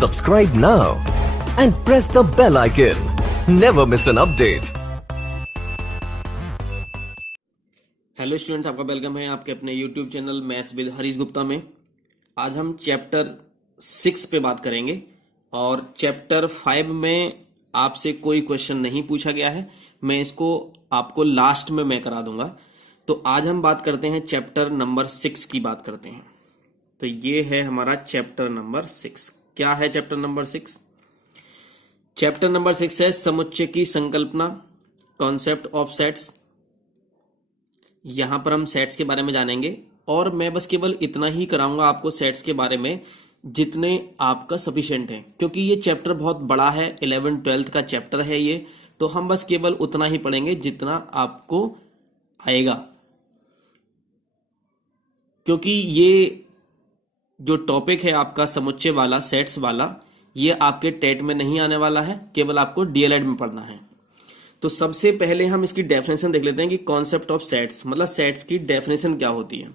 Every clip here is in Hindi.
Subscribe now and press the bell icon. Never miss an update. Hello students, आपका वेलकम है आपके अपने YouTube channel maths with Harish Gupta में। आज हम चैप्टर 6 पे बात करेंगे और चैप्टर 5 में आपसे कोई क्वेश्चन नहीं पूछा गया है। मैं इसको आपको लास्ट में मैं करा दूंगा। तो आज हम बात करते हैं चैप्टर नंबर 6 की बात करते हैं। तो ये है हमारा चैप्टर नंबर 6। क्या है चैप्टर नंबर 6? चैप्टर नंबर 6 है समुच्चय की संकल्पना, कॉन्सेप्ट ऑफ सेट्स। यहां पर हम सेट्स के बारे में जानेंगे और मैं बस केवल इतना ही कराऊंगा आपको सेट्स के बारे में जितने आपका सफिशिएंट है, क्योंकि ये चैप्टर बहुत बड़ा है, 11th-12th का चैप्टर है ये। तो हम बस केवल उतना ही पढ़ेंगे जितना आपको आएगा, क्योंकि ये जो टॉपिक है आपका समुच्चय वाला, सेट्स वाला, ये आपके टेट में नहीं आने वाला है, केवल आपको डीएलएड में पढ़ना है। तो सबसे पहले हम इसकी डेफिनेशन देख लेते हैं कि कॉन्सेप्ट ऑफ सेट्स मतलब सेट्स की डेफिनेशन क्या होती है।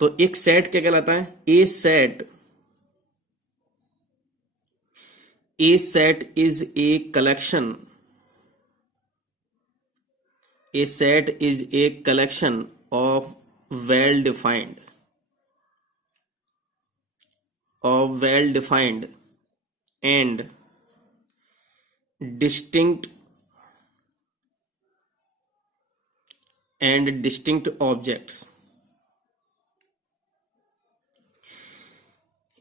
तो एक सेट क्या कहलाता है? A set is a collection. A set is a collection of well defined and distinct objects।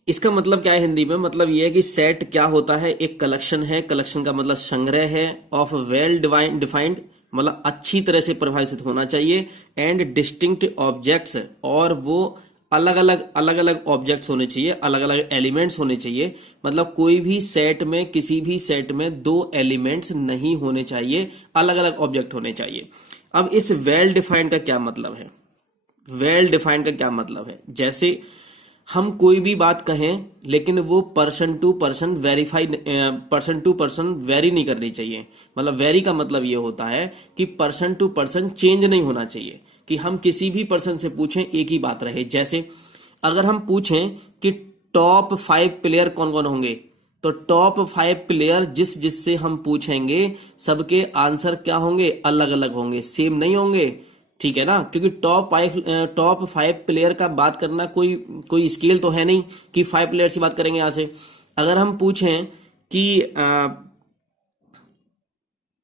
इसका मतलब क्या है हिंदी में? मतलब यह है कि सेट क्या होता है? एक कलेक्शन है, कलेक्शन का मतलब संग्रह है, ऑफ वेल डिफाइंड मतलब अच्छी तरह से परिभाषित होना चाहिए, एंड डिस्टिंक्ट ऑब्जेक्ट्स और वो अलग अलग ऑब्जेक्ट्स होने चाहिए, अलग अलग एलिमेंट्स होने चाहिए। मतलब कोई भी सेट में, किसी भी सेट में दो एलिमेंट्स नहीं होने चाहिए, अलग अलग ऑब्जेक्ट होने चाहिए। अब इस वेल डिफाइंड का क्या मतलब है? वेल डिफाइंड का क्या मतलब है? जैसे हम कोई भी बात कहें लेकिन वो पर्सन टू पर्सन वेरी नहीं करनी चाहिए। मतलब वेरी का मतलब ये होता है कि पर्सन टू पर्सन चेंज नहीं होना चाहिए, कि हम किसी भी पर्सन से पूछें एक ही बात रहे। जैसे अगर हम पूछें कि टॉप 5 प्लेयर कौन कौन होंगे, तो टॉप 5 प्लेयर जिससे हम पूछेंगे सबके आंसर क्या होंगे? अलग अलग होंगे, सेम नहीं होंगे। ठीक है ना? क्योंकि टॉप 5 प्लेयर का बात करना कोई स्केल तो है नहीं कि 5 प्लेयर की बात करेंगे यहां से। अगर हम पूछें कि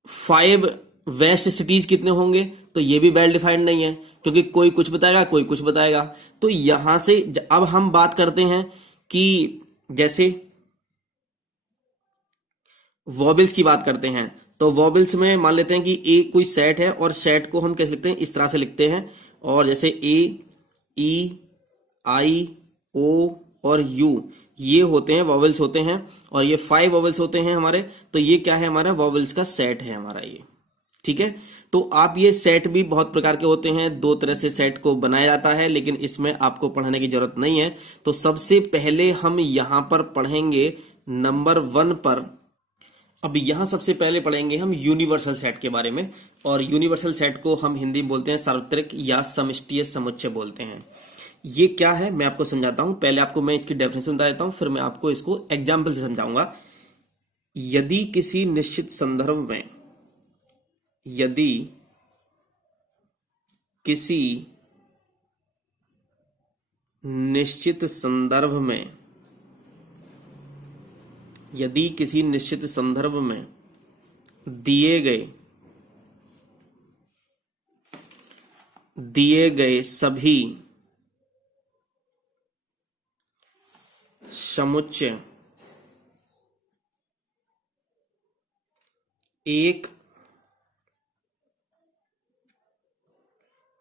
5 वेस्ट सिटीज कितने होंगे, तो ये भी वेल डिफाइंड नहीं है, क्योंकि कोई कुछ बताएगा, कोई कुछ बताएगा। तो यहां से अब हम बात करते हैं कि जैसे वॉबल्स की बात करते हैं। तो वॉबल्स में मान लेते हैं कि एक कोई सेट है और सेट को हम कैसे लिखते हैं? इस तरह से लिखते हैं। और जैसे ए, ई, आई, ओ और यू, ये होते हैं वॉवल्स होते हैं, और ये 5 वॉवल्स होते हैं हमारे। तो ये क्या है? हमारा वॉवल्स का सेट है हमारा ये। ठीक है? तो आप ये सेट भी बहुत प्रकार के होते हैं, 2 तरह से सेट को बनाया जाता है, लेकिन इसमें आपको पढ़ने की जरूरत नहीं है। तो सबसे पहले हम यहां पर पढ़ेंगे नंबर 1 पर। अब यहां सबसे पहले पढ़ेंगे हम यूनिवर्सल सेट के बारे में, और यूनिवर्सल सेट को हम हिंदी में बोलते हैं सार्वत्रिक या समष्टीय समुच्चय बोलते हैं। ये क्या है मैं आपको समझाता हूं। पहले आपको मैं इसकी डेफिनेशन बता देता हूं, फिर मैं आपको इसको एग्जाम्पल से समझाऊंगा। यदि किसी निश्चित संदर्भ में, यदि किसी निश्चित संदर्भ में, यदि किसी निश्चित संदर्भ में दिए गए सभी समुच्चय एक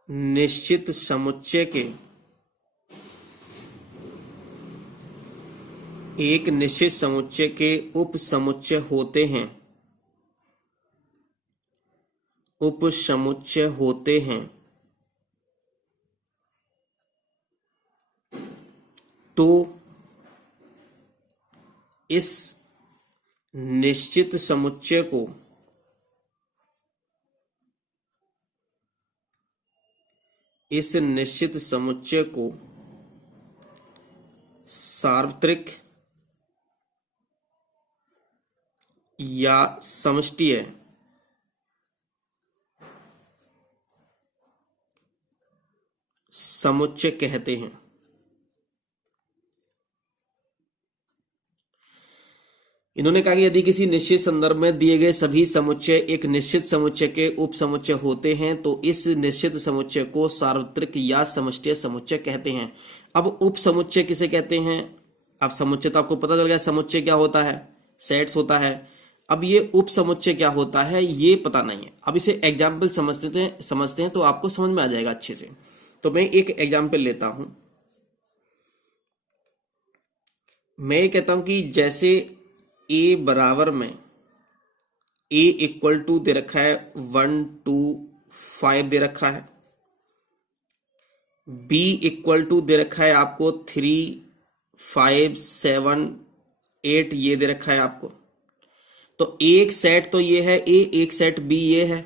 निश्चित समुच्चय के उप समुच्चय होते हैं, तो इस निश्चित समुच्चय को सार्वत्रिक या समष्टीय समुच्चय कहते हैं। इन्होंने कहा कि यदि किसी निश्चित संदर्भ में दिए गए सभी समुच्चय एक निश्चित समुच्चय के उप समुच्चय होते हैं तो इस निश्चित समुच्चय को सार्वत्रिक या समष्टीय समुच्चय कहते हैं। अब उप समुच्चय किसे कहते हैं? अब समुच्चय तो आपको पता चल गया, समुच्चय क्या होता है, सेट्स होता है। अब ये उप समुच्चय क्या होता है ये पता नहीं है। अब इसे एग्जाम्पल समझते हैं तो आपको समझ में आ जाएगा अच्छे से। तो मैं एक एग्जाम्पल लेता हूं। मैं ये कहता हूं कि जैसे ए बराबर में ए इक्वल टू दे रखा है 1 2 5 दे रखा है, बी इक्वल टू दे रखा है आपको 3 5 7 8 ये दे रखा है आपको। तो एक सेट तो ये है ए, एक सेट बी ये है,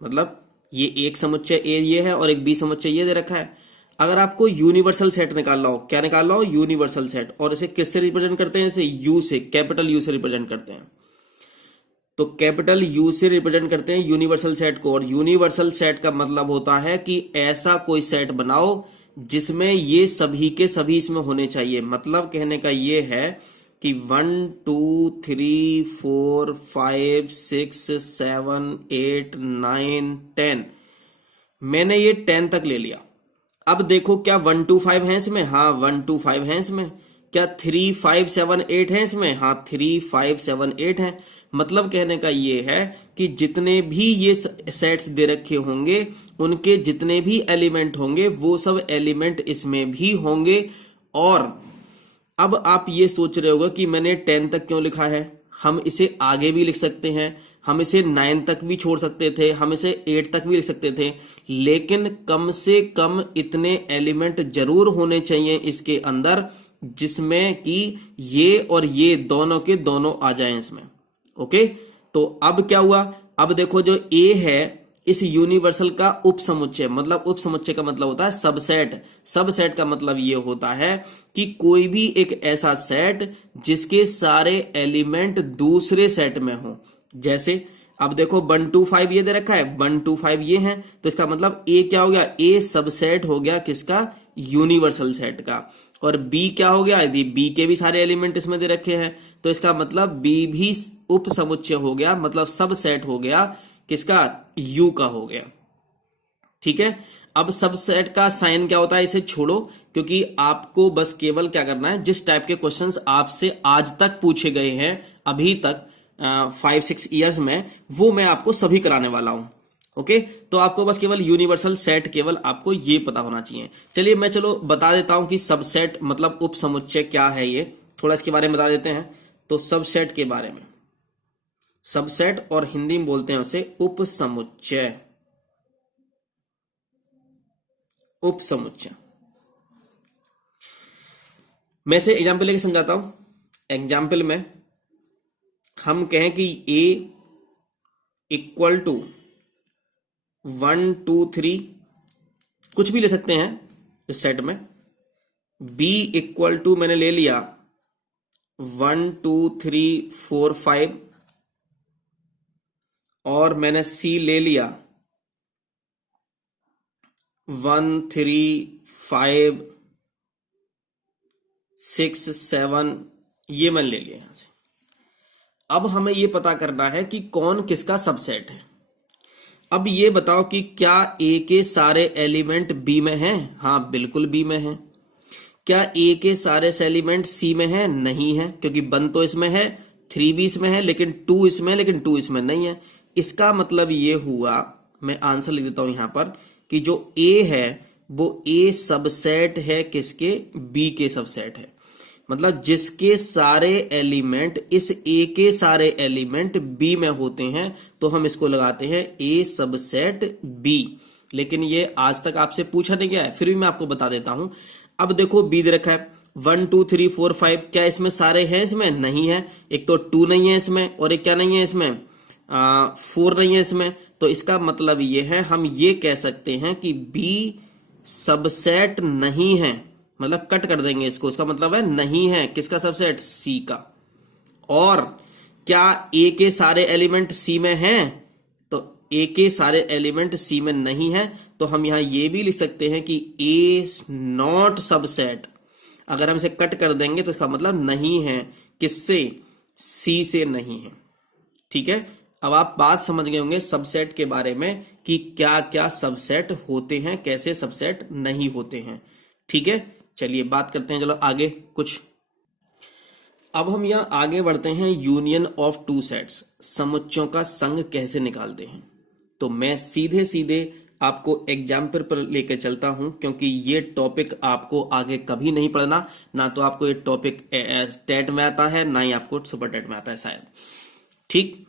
मतलब ये एक समुच्चय ए ये है और एक बी समुच्चय ये दे रखा है। अगर आपको यूनिवर्सल सेट निकालना हो, क्या निकालना हो? Universal set. और इसे किससे रिप्रेजेंट करते हैं? इसे यू से, कैपिटल यू से रिप्रेजेंट करते हैं। तो कैपिटल यू से रिप्रेजेंट करते हैं यूनिवर्सल सेट को। और यूनिवर्सल सेट का मतलब होता है कि ऐसा कोई सेट बनाओ जिसमें ये सभी के सभी इसमें होने चाहिए। मतलब कहने का ये है कि 1 2 3 4 5 6 7 8 9 10, मैंने ये 10 तक ले लिया। अब देखो क्या 1 2 5 है इसमें? हाँ 1 2 5 है इसमें। क्या 3 5 7 8 है इसमें? हाँ 3 5 7 8 है। मतलब कहने का ये है कि जितने भी ये सेट्स दे रखे होंगे उनके जितने भी एलिमेंट होंगे वो सब एलिमेंट इसमें भी होंगे। और अब आप ये सोच रहे होगा कि मैंने 10 तक क्यों लिखा है? हम इसे आगे भी लिख सकते हैं, हम इसे 9 तक भी छोड़ सकते थे, हम इसे 8 तक भी लिख सकते थे, लेकिन कम से कम इतने एलिमेंट जरूर होने चाहिए इसके अंदर जिसमें कि ये और ये दोनों के दोनों आ जाएं इसमें। ओके, तो अब क्या हुआ? अब देखो जो ए है इस यूनिवर्सल का उप समुच्चय, मतलब उप समुच्चय का मतलब होता है सबसेट। सबसेट का मतलब ये होता है कि कोई भी एक ऐसा सेट जिसके सारे एलिमेंट दूसरे सेट में हो। जैसे अब देखो 1 2 5 ये दे रखा है, 1 2 5 ये है, तो इसका मतलब ए क्या हो गया? ए सबसेट हो गया किसका? यूनिवर्सल सेट का। और बी क्या हो गया? यदि बी के भी सारे एलिमेंट इसमें दे रखे हैं तो इसका मतलब बी भी उप समुच्चय हो गया, मतलब सबसेट हो गया किसका? यू का हो गया। ठीक है, अब सबसेट का साइन क्या होता है इसे छोड़ो, क्योंकि आपको बस केवल क्या करना है, जिस टाइप के क्वेश्चंस आपसे आज तक पूछे गए हैं अभी तक 5-6 ईयर्स में, वो मैं आपको सभी कराने वाला हूं। ओके, तो आपको बस केवल यूनिवर्सल सेट केवल आपको ये पता होना चाहिए। चलिए मैं बता देता हूं कि सबसेट मतलब उप समुच्चय क्या है, ये थोड़ा इसके बारे में बता देते हैं। तो सबसेट के बारे में, सबसेट और हिंदी में बोलते हैं उसे उप समुच्चय। उप समुच्चय मैं से एग्जाम्पल लेके समझाता हूं। एग्जाम्पल में हम कहें कि ए इक्वल टू 1 2 3, कुछ भी ले सकते हैं इस सेट में। बी इक्वल टू मैंने ले लिया 1 2 3 4 5, और मैंने सी ले लिया 1 3 5 6 7, ये मैंने ले लिया यहां से। अब हमें ये पता करना है कि कौन किसका सबसेट है। अब ये बताओ कि क्या ए के सारे एलिमेंट बी में हैं? हाँ बिल्कुल बी में हैं। क्या ए के सारे एलिमेंट सी में हैं? नहीं है, क्योंकि 1 तो इसमें है, 3 भी इसमें है, लेकिन 2 इसमें है, लेकिन 2 इसमें नहीं है। इसका मतलब ये हुआ, मैं आंसर लिख देता हूं यहां पर, कि जो ए है वो ए सबसेट है किसके? बी के सबसेट है। मतलब जिसके सारे एलिमेंट इस ए के सारे एलिमेंट बी में होते हैं तो हम इसको लगाते हैं ए सबसेट बी। लेकिन ये आज तक आपसे पूछा नहीं गया है, फिर भी मैं आपको बता देता हूं। अब देखो बी दे रखा है 1 2 3 4 5, क्या इसमें सारे हैं? इसमें नहीं है। एक तो 2 नहीं है इसमें, और एक क्या नहीं है इसमें? 4 नहीं है इसमें। तो इसका मतलब ये है, हम ये कह सकते हैं कि बी सबसेट नहीं है, मतलब कट कर देंगे इसको, इसका मतलब है नहीं है किसका सबसेट? सी का। और क्या ए के सारे एलिमेंट सी में हैं? तो ए के सारे एलिमेंट सी में नहीं है, तो हम यहां ये भी लिख सकते हैं कि ए नॉट सबसेट। अगर हम इसे कट कर देंगे तो इसका मतलब नहीं है, किससे? सी से नहीं है। ठीक है, अब आप बात समझ गए होंगे सबसेट के बारे में कि क्या क्या सबसेट होते हैं, कैसे सबसेट नहीं होते हैं। ठीक है, चलिए बात करते हैं, चलो आगे कुछ। अब हम यहां आगे बढ़ते हैं, यूनियन ऑफ टू सेट्स, समुच्चयों का संघ कैसे निकालते हैं। तो मैं सीधे सीधे आपको एग्जाम्पल पर लेकर चलता हूं, क्योंकि ये टॉपिक आपको आगे कभी नहीं पढ़ना, ना तो आपको ये टॉपिक टेट में आता है, ना ही आपको सुपर टेट में आता है शायद। ठीक,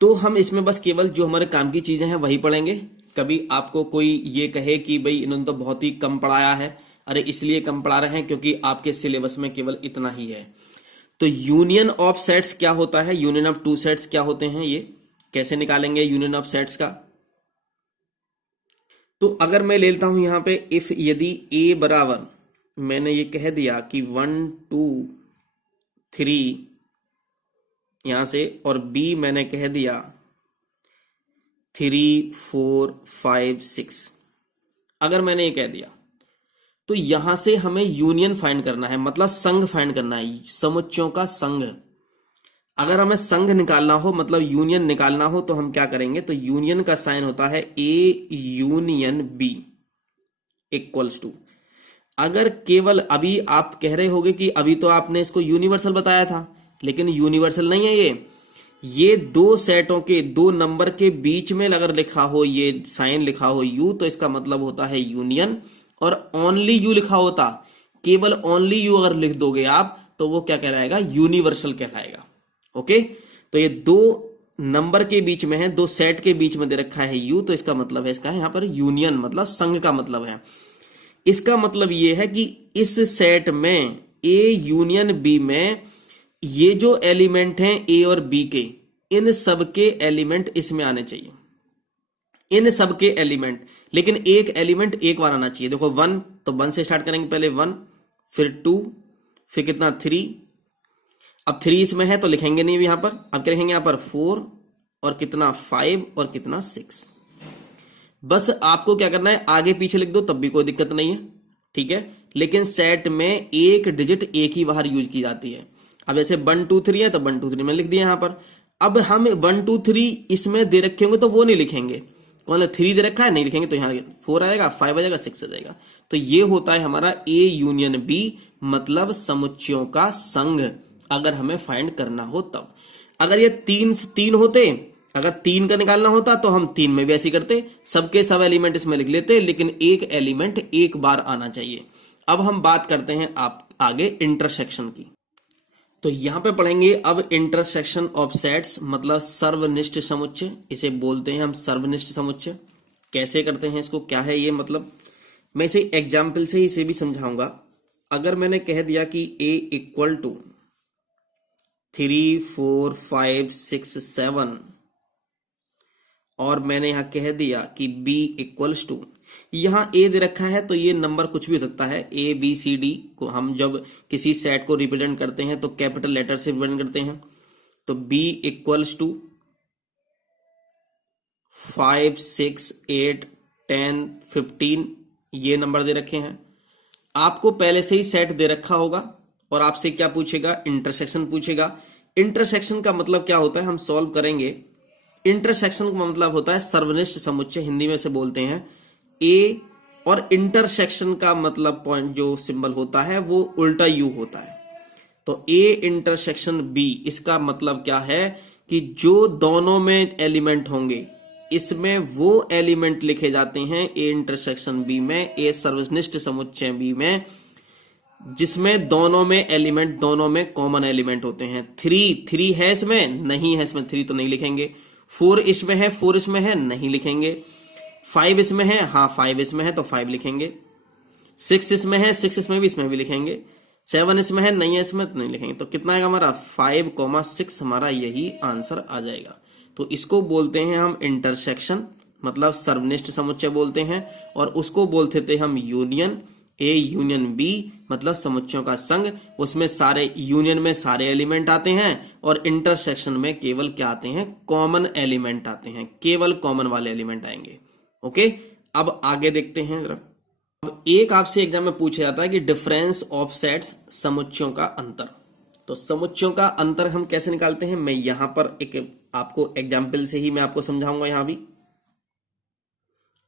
तो हम इसमें बस केवल जो हमारे काम की चीजें हैं वही पढ़ेंगे। कभी आपको कोई ये कहे कि भाई इन्होंने तो बहुत ही कम पढ़ाया है, अरे इसलिए कम पढ़ा रहे हैं क्योंकि आपके सिलेबस में केवल इतना ही है। तो यूनियन ऑफ सेट्स क्या होता है, यूनियन ऑफ टू सेट्स क्या होते हैं, ये कैसे निकालेंगे यूनियन ऑफ सेट्स का। तो अगर मैं ले लेता हूं यहां पे इफ, यदि ए बराबर, मैंने ये कह दिया कि 1 2 3 यहां से, और बी मैंने कह दिया 3 4 5 6, अगर मैंने ये कह दिया तो यहां से हमें यूनियन फाइंड करना है, मतलब संघ फाइंड करना है, समुच्चयों का संघ। अगर हमें संघ निकालना हो, मतलब यूनियन निकालना हो, तो हम क्या करेंगे, तो यूनियन का साइन होता है A union B equals to. अगर केवल अभी आप कह रहे होगे कि अभी तो आपने इसको यूनिवर्सल बताया था, लेकिन यूनिवर्सल नहीं है ये दो सेटों के, दो नंबर के बीच में अगर लिखा हो, ये साइन लिखा हो यू, तो इसका मतलब होता है यूनियन। और ओनली यू लिखा होता, केवल ओनली यू अगर लिख दोगे आप, तो वो क्या कहलाएगा, यूनिवर्सल कहलाएगा। ओके, तो ये दो नंबर के बीच में है, दो सेट के बीच में दे रखा है यू, तो इसका मतलब है, इसका यहां पर यूनियन मतलब संघ का मतलब है। इसका मतलब ये है कि इस सेट में ए यूनियन बी में ये जो एलिमेंट हैं ए और बी के, इन सब के एलिमेंट इसमें आने चाहिए, इन सब के एलिमेंट। लेकिन एक एलिमेंट एक बार आना चाहिए। देखो 1, तो 1 से स्टार्ट करेंगे, पहले 1, फिर 2, फिर कितना 3। अब 3 इसमें है तो लिखेंगे नहीं यहां पर, अब क्या लिखेंगे यहां पर 4, और कितना 5, और कितना 6। बस आपको क्या करना है, आगे पीछे लिख दो तब भी कोई दिक्कत नहीं है। ठीक है, लेकिन सेट में एक डिजिट एक ही बाहर यूज की जाती है। अब जैसे 1 2 3 है तो 1 2 3 में लिख दिया यहां पर। अब हम 1 2 3 इसमें दे रखे होंगे तो वो नहीं लिखेंगे, कौन 3 दे रखा है नहीं लिखेंगे, तो यहां 4 आएगा, 5 आ जाएगा, 6 आ जाएगा। तो ये होता है हमारा ए यूनियन बी, मतलब समुच्चयों का संघ, अगर हमें फाइंड करना हो तब। अगर ये तीन होते, अगर 3 का निकालना होता तो हम 3 में भी ऐसे करते, सबके सब एलिमेंट इसमें लिख लेते, लेकिन एक एलिमेंट एक बार आना चाहिए। अब हम बात करते हैं आप आगे इंटरसेक्शन की। तो यहां पे पढ़ेंगे अब इंटरसेक्शन ऑफ सेट्स, मतलब सर्वनिष्ठ समुच्चय, इसे बोलते हैं हम सर्वनिष्ठ समुच्चय। कैसे करते हैं इसको, क्या है ये, मतलब मैं इसे एग्जाम्पल से ही इसे भी समझाऊंगा। अगर मैंने कह दिया कि a इक्वल टू 3 4 5 6 7, और मैंने यहां कह दिया कि b इक्वल्स टू, यहां a दे रखा है तो ये नंबर कुछ भी हो सकता है, a b c d को हम जब किसी सेट को रिप्रेजेंट करते हैं तो कैपिटल लेटर से रिप्रेजेंट करते हैं। तो b इक्वल्स टू 5 6 8 10 15, ये नंबर दे रखे हैं। आपको पहले से ही सेट दे रखा होगा और आपसे क्या पूछेगा, इंटरसेक्शन पूछेगा। इंटरसेक्शन का मतलब क्या होता है हम सॉल्व करेंगे। इंटरसेक्शन का मतलब होता है सर्वनिष्ठ समुच्चय, हिंदी में से बोलते हैं ए, और इंटरसेक्शन का मतलब पॉइंट जो सिंबल होता है वो उल्टा यू होता है। तो ए इंटरसेक्शन बी, इसका मतलब क्या है कि जो दोनों में एलिमेंट होंगे इसमें वो एलिमेंट लिखे जाते हैं ए इंटरसेक्शन बी में, ए सर्वनिष्ठ समुच्चय बी में, जिसमें दोनों में एलिमेंट, दोनों में कॉमन एलिमेंट होते हैं। 3 है इसमें, नहीं है इसमें 3 तो नहीं लिखेंगे। 4 इसमें है, 4 इसमें है, नहीं लिखेंगे। 5 इसमें है, हाँ 5 इसमें है तो 5 लिखेंगे। 6 इसमें है, 6 इसमें भी लिखेंगे। 7 इसमें है, नहीं है इसमें तो नहीं लिखेंगे। तो कितना आएगा हमारा 5, 6, हमारा यही आंसर आ जाएगा। तो इसको बोलते हैं हम इंटरसेक्शन, मतलब सर्वनिष्ठ समुच्चय बोलते हैं, और उसको बोलते थे हम यूनियन, ए यूनियन बी मतलब समुच्चयों का संघ, उसमें सारे यूनियन में सारे एलिमेंट आते हैं और इंटरसेक्शन में केवल क्या आते हैं, कॉमन एलिमेंट आते हैं, केवल कॉमन वाले एलिमेंट आएंगे। ओके, अब आगे देखते हैं जरा। अब एक आपसे एग्जाम में पूछा जाता है कि डिफरेंस ऑफ सेट्स, समुच्चयों का अंतर। तो समुच्चयों का अंतर हम कैसे निकालते हैं, मैं यहां पर एक आपको एग्जाम्पल से ही मैं आपको समझाऊंगा यहां भी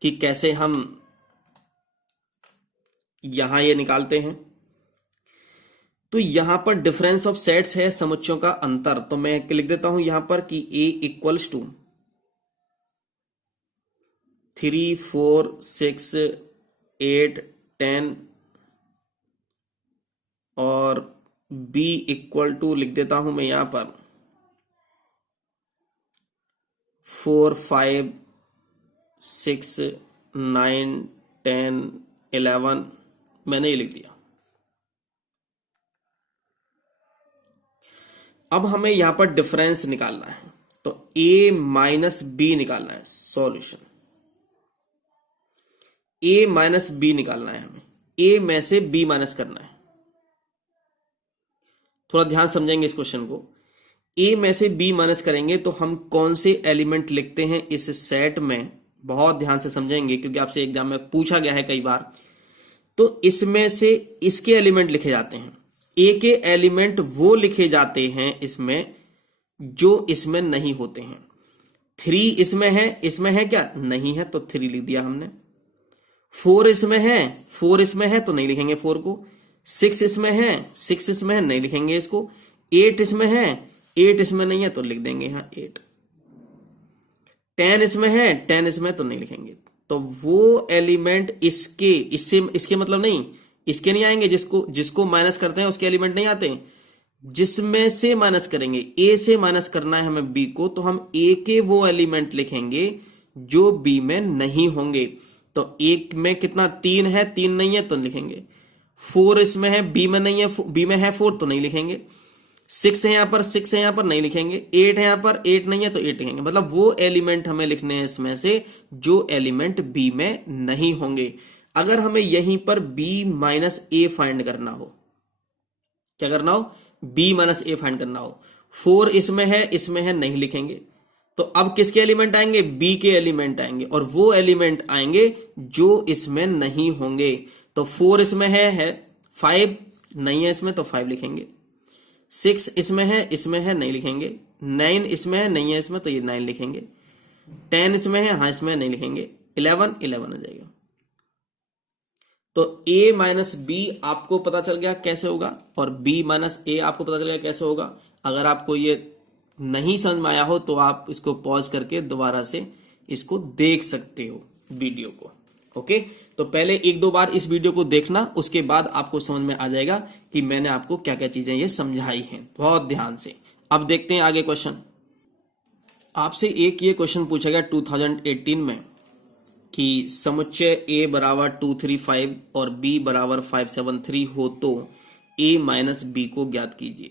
कि कैसे हम यहां ये निकालते हैं। तो यहां पर डिफरेंस ऑफ सेट्स है समुच्चयों का अंतर, तो मैं लिख देता हूं यहां पर कि A इक्वल्स टू 3, 4, 6, 8, 10 और B इक्वल टू लिख देता हूं मैं यहां पर 4, 5, 6, 9, 10, 11 मैंने ये लिख दिया। अब हमें यहां पर डिफरेंस निकालना है, तो A माइनस बी निकालना है। सॉल्यूशन A माइनस बी निकालना है हमें, A में से B माइनस करना है। थोड़ा ध्यान समझेंगे इस क्वेश्चन को। A में से B माइनस करेंगे तो हम कौन से एलिमेंट लिखते हैं इस सेट में, बहुत ध्यान से समझेंगे क्योंकि आपसे एग्जाम में पूछा गया है कई बार। तो इसमें से इसके एलिमेंट लिखे जाते हैं, A के एलिमेंट वो लिखे जाते हैं इसमें जो इसमें नहीं होते हैं। 3 इसमें है क्या, नहीं है तो 3 लिख दिया हमने। 4 इसमें है तो नहीं लिखेंगे 4 को। 6 इसमें है नहीं लिखेंगे इसको। 8 इसमें है, 8 इसमें नहीं है तो लिख देंगे यहां 8। 10 इसमें तो नहीं लिखेंगे। तो वो एलिमेंट इसके मतलब नहीं, इसके नहीं आएंगे, जिसको माइनस करते हैं उसके एलिमेंट नहीं आते। जिसमें से माइनस करेंगे, ए से माइनस करना है हमें बी को, तो हम ए के वो एलिमेंट लिखेंगे जो बी में नहीं होंगे। तो एक में कितना 3 है, 3 नहीं है तो लिखेंगे। 4 इसमें है, बी में नहीं है, बी में है 4 तो नहीं लिखेंगे। 6 है यहां पर, 6 है यहां पर नहीं लिखेंगे। 8 है यहां पर, 8 नहीं है तो 8 लिखेंगे। मतलब वो एलिमेंट हमें लिखने हैं इसमें से जो एलिमेंट बी में नहीं होंगे। अगर हमें यहीं पर b माइनस ए फाइंड करना हो, क्या करना हो, b माइनस ए फाइंड करना हो। 4 इसमें है नहीं लिखेंगे। तो अब किसके एलिमेंट आएंगे, b के एलिमेंट आएंगे, और वो एलिमेंट आएंगे जो इसमें नहीं होंगे। तो 4 इसमें है 5 नहीं है इसमें तो 5 लिखेंगे। 6 इसमें है नहीं लिखेंगे। 9 इसमें है नहीं है इसमें तो ये 9 लिखेंगे। 10 इसमें है, हाँ इसमें नहीं लिखेंगे। 11 हो जाएगा। तो a माइनस बी आपको पता चल गया कैसे होगा, और b माइनस ए आपको पता चल गया कैसे होगा। अगर आपको ये नहीं समझ में आया हो तो आप इसको पॉज करके दोबारा से इसको देख सकते हो वीडियो को। ओके, तो पहले 1-2 बार इस वीडियो को देखना, उसके बाद आपको समझ में आ जाएगा कि मैंने आपको क्या क्या चीजें ये समझाई हैं, बहुत ध्यान से। अब देखते हैं आगे क्वेश्चन। आपसे एक ये क्वेश्चन पूछा गया 2018 में कि समुच्चय a बराबर 235 और b बराबर 573 हो तो a माइनस बी को ज्ञात कीजिए।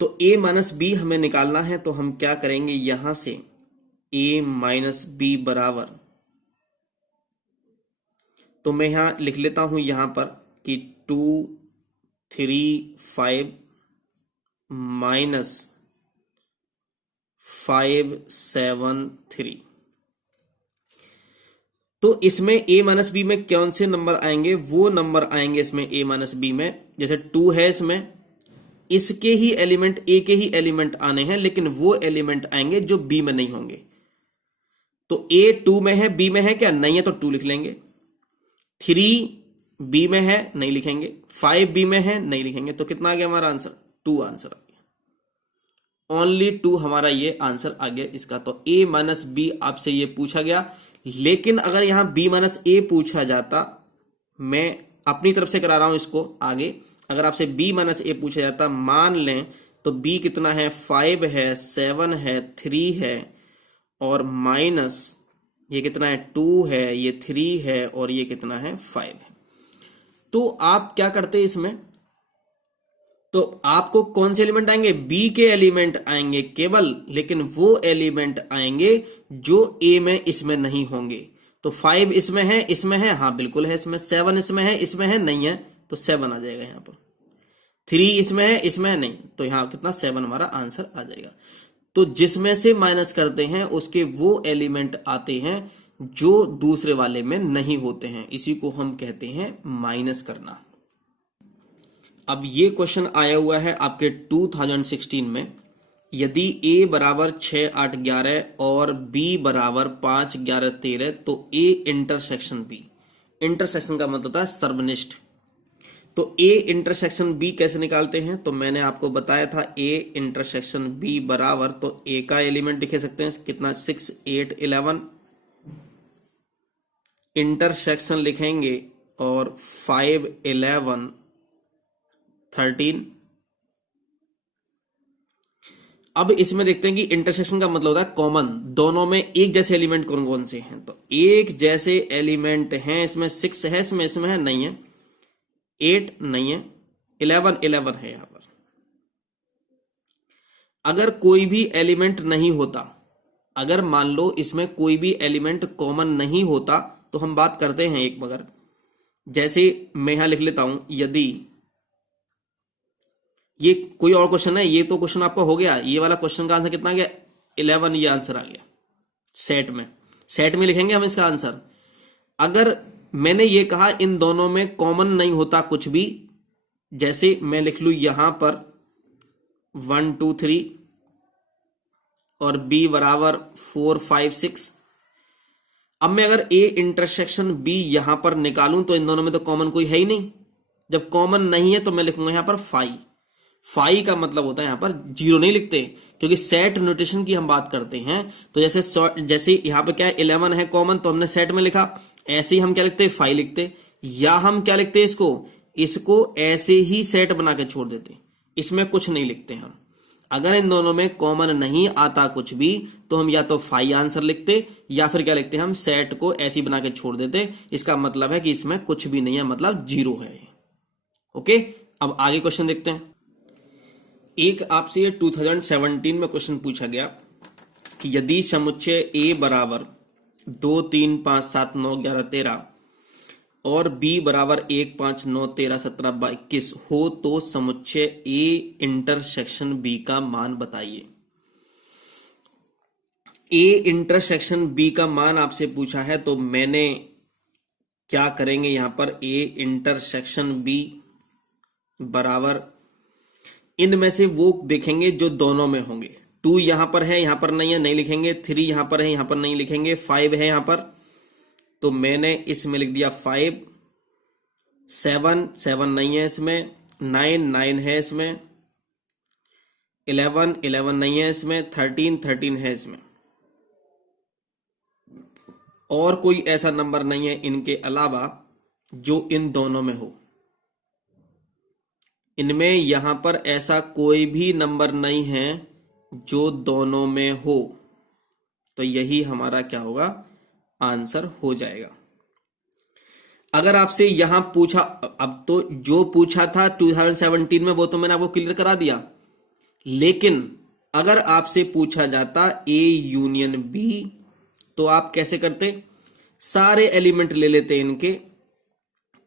तो a माइनस बी हमें निकालना है, तो हम क्या करेंगे, यहां से a माइनस बी बराबर, तो मैं यहां लिख लेता हूं यहां पर कि 235 माइनस 573। तो इसमें a माइनस बी में कौन से नंबर आएंगे, वो नंबर आएंगे इसमें a माइनस बी में। जैसे 2 है इसमें, इसके ही एलिमेंट, a के ही एलिमेंट आने हैं, लेकिन वो एलिमेंट आएंगे जो b में नहीं होंगे। तो a 2 में है, b में है क्या, नहीं है तो 2 लिख लेंगे। 3 b में है, नहीं लिखेंगे। 5 b में है, नहीं लिखेंगे। तो कितना आ गया हमारा आंसर, 2 आंसर आ गया। ओनली 2 हमारा ये आंसर आ गया इसका। तो a माइनस बी आपसे ये पूछा गया, लेकिन अगर यहां b माइनस ए पूछा जाता, मैं अपनी तरफ से करा रहा हूं इसको आगे, अगर आपसे b माइनस ए पूछा जाता, मान लें तो b कितना है, 5 है, 7 है, 3 है, और माइनस ये कितना है, 2 है, ये 3 है, और ये कितना है, 5 है। तो आप क्या करते हैं इसमें, तो आपको कौन से एलिमेंट आएंगे, b के एलिमेंट आएंगे केवल, लेकिन वो एलिमेंट आएंगे जो a में इसमें नहीं होंगे। तो 5 इसमें है, हाँ बिल्कुल है इसमें। 7 इसमें है, नहीं है, तो 7 आ जाएगा यहाँ पर। 3 इसमें है नहीं, तो यहाँ कितना 7 हमारा आंसर आ जाएगा। तो जिसमें से माइनस करते हैं उसके वो एलिमेंट आते हैं जो दूसरे वाले में नहीं होते हैं, इसी को हम कहते हैं माइनस करना। अब ये क्वेश्चन आया हुआ है आपके 2016 में। यदि a बराबर 6, 8, 11 और b बराबर 5, 11, 13 तो a इंटरसेक्शन b, इंटरसेक्शन का मतलब होता है सर्वनिष्ठ। तो a इंटरसेक्शन b कैसे निकालते हैं? तो मैंने आपको बताया था a इंटरसेक्शन b बराबर, तो a का एलिमेंट लिख सकते हैं कितना 6, 8, 11, इंटरसेक्शन लिखेंगे और 5, 11, 13। अब इसमें देखते हैं कि इंटरसेक्शन का मतलब होता है कॉमन, दोनों में एक जैसे एलिमेंट कौन कौन से हैं। तो एक जैसे एलिमेंट हैं इसमें 6 है, इसमें है नहीं है, 8 नहीं है, 11 है यहां पर। अगर कोई भी एलिमेंट नहीं होता, अगर मान लो इसमें कोई भी एलिमेंट कॉमन नहीं होता, तो हम बात करते हैं एक, मगर जैसे मैं यहां लिख लेता हूं, यदि ये कोई और क्वेश्चन है, ये तो क्वेश्चन आपका हो गया, ये वाला क्वेश्चन का आंसर कितना आ गया 11, ये आंसर आ गया सेट में लिखेंगे हम इसका आंसर। अगर मैंने ये कहा इन दोनों में कॉमन नहीं होता कुछ भी, जैसे मैं लिख लू यहां पर 1, 2, 3 और b बराबर 4, 5, 6। अब मैं अगर a इंटरसेक्शन b यहां पर निकालूं तो इन दोनों में तो कॉमन कोई है ही नहीं। जब कॉमन नहीं है तो मैं लिखूंगा यहां पर 5 का मतलब होता है यहां पर 0 नहीं लिखते, क्योंकि सेट नोटेशन की हम बात करते हैं। तो जैसे यहां पे क्या है 11 है कॉमन, तो हमने सेट में लिखा, ऐसे ही हम क्या लिखते 5 लिखते, या हम क्या लिखते इसको ऐसे ही सेट बना के छोड़ देते, इसमें कुछ नहीं लिखते हम। अगर इन दोनों में कॉमन नहीं आता कुछ भी तो हम या तो 5 आंसर लिखते, या फिर क्या लिखते हम सेट को ऐसे ही बना के छोड़ देते। इसका मतलब है कि इसमें कुछ भी नहीं है, मतलब 0 है। ओके, अब आगे क्वेश्चन देखते हैं। एक आपसे ये 2017 में क्वेश्चन पूछा गया कि यदि समुच्चय a बराबर 2, 3, 5, 7, 9, 11, 13 और b बराबर 1, 5, 9, 13, 17, 21 हो तो समुच्चय a इंटरसेक्शन b का मान बताइए। a इंटरसेक्शन b का मान आपसे पूछा है, तो मैंने क्या करेंगे यहां पर a इंटरसेक्शन b बराबर, इनमें से वो देखेंगे जो दोनों में होंगे। 2 यहां पर है, यहां पर नहीं है, नहीं लिखेंगे। 3 यहां पर है, यहां पर नहीं लिखेंगे। 5 है यहां पर, तो मैंने इसमें लिख दिया 5। 7 नहीं है इसमें। 9 है इसमें। 11 नहीं है इसमें। 13 है इसमें। और कोई ऐसा नंबर नहीं है इनके अलावा जो इन दोनों में हो। इनमें यहां पर ऐसा कोई भी नंबर नहीं है जो दोनों में हो, तो यही हमारा क्या होगा आंसर हो जाएगा। अगर आपसे यहां पूछा, अब तो जो पूछा था 2017 में वो तो मैंने आपको क्लियर करा दिया, लेकिन अगर आपसे पूछा जाता A यूनियन B तो आप कैसे करते? सारे एलिमेंट ले लेते इनके।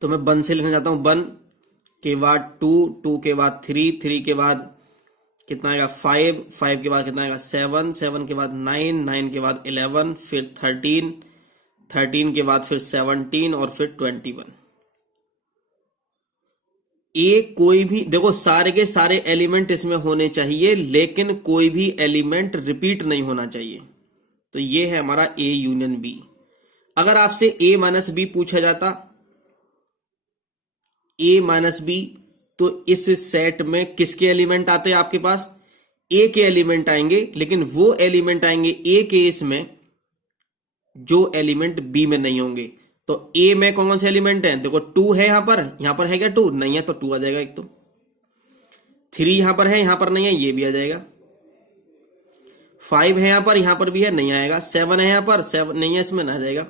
तो मैं 1 से लिखना चाहता हूं, 1 के बाद 2, 2 के बाद 3, 3 के बाद कितना आएगा 5, 5 के बाद कितना आएगा 7, 7 के बाद 9, 9 के बाद 11, फिर 13, 13 के बाद फिर 17 और फिर 21। कोई भी देखो, सारे के सारे एलिमेंट इसमें होने चाहिए, लेकिन कोई भी एलिमेंट रिपीट नहीं होना चाहिए। तो ये है हमारा A यूनियन B। अगर आपसे A माइनस B पूछा जाता, A माइनस B, तो इस सेट में किसके एलिमेंट आते हैं आपके पास? A के एलिमेंट आएंगे, लेकिन वो एलिमेंट आएंगे A के इसमें जो एलिमेंट B में नहीं होंगे। तो A में कौन कौन से एलिमेंट हैं? देखो 2 है यहां पर है क्या 2? नहीं है, तो 2 आ जाएगा एक। तो 3 यहां पर है, यहां पर नहीं है, ये भी आ जाएगा। 5 है यहां पर भी है, नहीं आएगा। 7 है यहां पर, 7 नहीं है इसमें, ना आ जाएगा।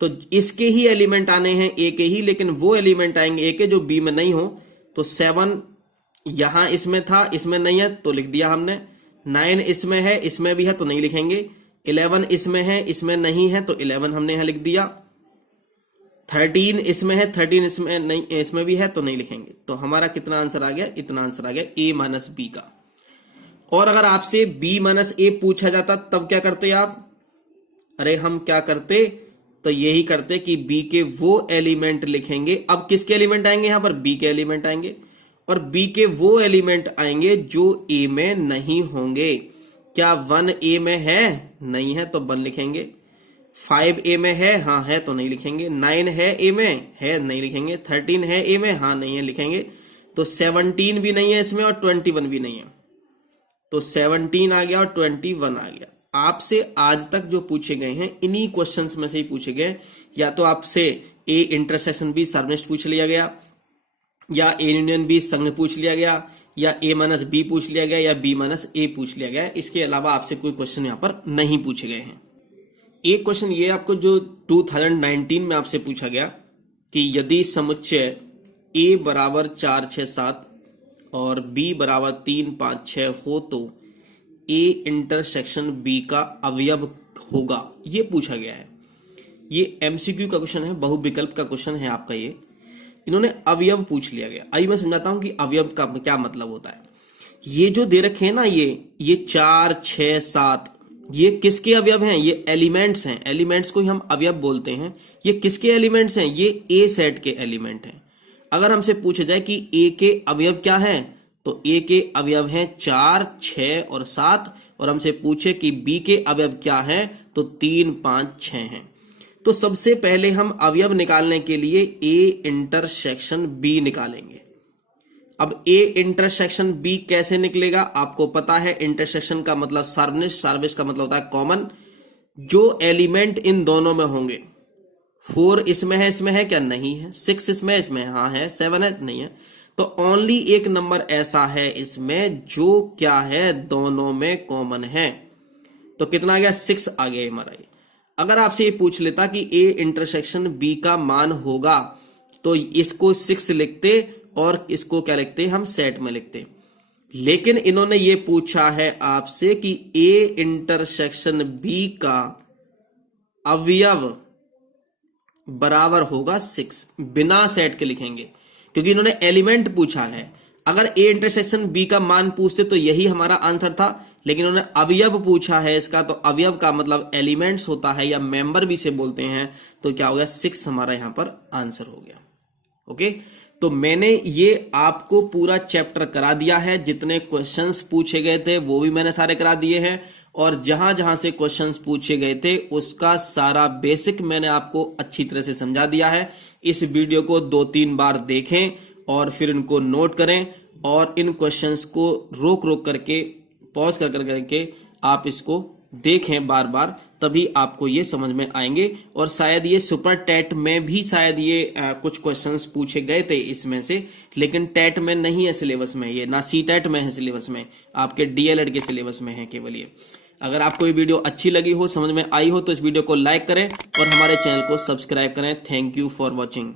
तो इसके ही एलिमेंट आने हैं A के ही, लेकिन वो एलिमेंट आएंगे A के जो B में नहीं हो। तो 7 यहां इसमें था, इसमें नहीं है, तो लिख दिया हमने। 9 इसमें है, इसमें भी है, तो नहीं लिखेंगे। 11 इसमें है, इसमें नहीं है, तो 11 हमने यहां लिख दिया। 13 इसमें है, 13 इसमें नहीं, इसमें भी है तो नहीं लिखेंगे। तो हमारा कितना आंसर आ गया? इतना आंसर आ गया a माइनस बी का। और अगर आपसे b माइनस ए पूछा जाता तब क्या करते आप? अरे हम क्या करते? तो यही करते कि b के वो एलिमेंट लिखेंगे। अब किसके एलिमेंट आएंगे? यहां पर b के एलिमेंट आएंगे, और b के वो एलिमेंट आएंगे जो a में नहीं होंगे। क्या 1 a में है? नहीं है तो 1 लिखेंगे। 5 a में है? हाँ है तो नहीं लिखेंगे। 9 है a में? है, नहीं लिखेंगे। 13 है a में? हाँ नहीं है, लिखेंगे। तो 17 भी नहीं है इसमें और 21 भी नहीं है, तो 17 आ गया और 21 आ गया। आपसे आज तक जो पूछे गए हैं इन्हीं क्वेश्चंस में से ही पूछे गए। या तो आपसे ए इंटरसेक्शन बी सर्वनिष्ठ पूछ लिया गया, या ए यूनियन बी संघ पूछ लिया गया, या ए माइनस बी पूछ लिया गया, या बी माइनस ए पूछ लिया गया। इसके अलावा आपसे कोई क्वेश्चन यहाँ पर नहीं पूछे गए हैं। एक क्वेश्चन ये आपको जो 2019 में आपसे पूछा गया कि यदि समुच्चय a बराबर 4 6 7 और b बराबर 3 5 6 हो तो a इंटरसेक्शन b का अवयव होगा, ये पूछा गया है। ये एमसीक्यू का क्वेश्चन है, बहुविकल्प का क्वेश्चन है आपका। ये इन्होंने अवयव पूछ लिया गया। आइए मैं समझाता हूं कि अवयव का क्या मतलब होता है। ये जो दे रखे हैं ना, ये 4 6 7, ये किसके अवयव हैं? ये एलिमेंट्स हैं। एलिमेंट्स को ही हम अवयव बोलते हैं। ये किसके एलिमेंट्स हैं? ये ए सेट के एलिमेंट हैं। अगर हमसे पूछा जाए कि ए के अवयव क्या हैं, तो ए के अवयव हैं 4 6 और 7, और हमसे पूछे कि बी के अवयव क्या हैं, तो 3 5 6 हैं। तो सबसे पहले हम अवयव निकालने के लिए ए इंटरसेक्शन बी निकालेंगे। अब ए इंटरसेक्शन बी कैसे निकलेगा? आपको पता है इंटरसेक्शन का मतलब सर्वनिष्ठ, सर्वनिष्ठ का मतलब होता है कॉमन। जो एलिमेंट इन दोनों में होंगे, 4 इसमें है, इसमें है क्या? नहीं है। 6 इसमें, इसमें हाँ है। 7 है, नहीं है। तो ओनली एक नंबर ऐसा है इसमें जो क्या है, दोनों में कॉमन है। तो कितना आ गया? 6 आ गया हमारा ये। अगर आपसे ये पूछ लेता कि ए इंटरसेक्शन बी का मान होगा, तो इसको 6 लिखते और इसको क्या लिखते? हम सेट में लिखते। लेकिन इन्होंने ये पूछा है आपसे कि ए इंटरसेक्शन बी का अवयव बराबर होगा 6, बिना सेट के लिखेंगे, क्योंकि इन्होंने एलिमेंट पूछा है। अगर ए इंटरसेक्शन बी का मान पूछते तो यही हमारा आंसर था, लेकिन उन्होंने अवयव पूछा है इसका, तो अवयव का मतलब एलिमेंट्स होता है या मेंबर भी से बोलते हैं। तो क्या हो गया? 6 हमारा यहां पर आंसर हो गया। ओके, तो मैंने ये आपको पूरा चैप्टर करा दिया है। जितने क्वेश्चंस पूछे गए थे वो भी मैंने सारे करा दिए हैं, और जहां जहां से क्वेश्चंस पूछे गए थे उसका सारा बेसिक मैंने आपको अच्छी तरह से समझा दिया है। इस वीडियो को 2-3 बार देखें और फिर इनको नोट करें, और इन क्वेश्चंस को रोक रोक करके, पॉज कर करके आप इसको देखें बार बार, तभी आपको ये समझ में आएंगे। और शायद ये सुपर टेट में भी शायद ये कुछ क्वेश्चंस पूछे गए थे इसमें से, लेकिन टेट में नहीं है सिलेबस में, ये ना सी टेट में है सिलेबस में, आपके डीएलएड के सिलेबस में है केवल ये। अगर आपको ये वीडियो अच्छी लगी हो, समझ में आई हो, तो इस वीडियो को लाइक करें और हमारे चैनल को सब्सक्राइब करें। Thank you for watching.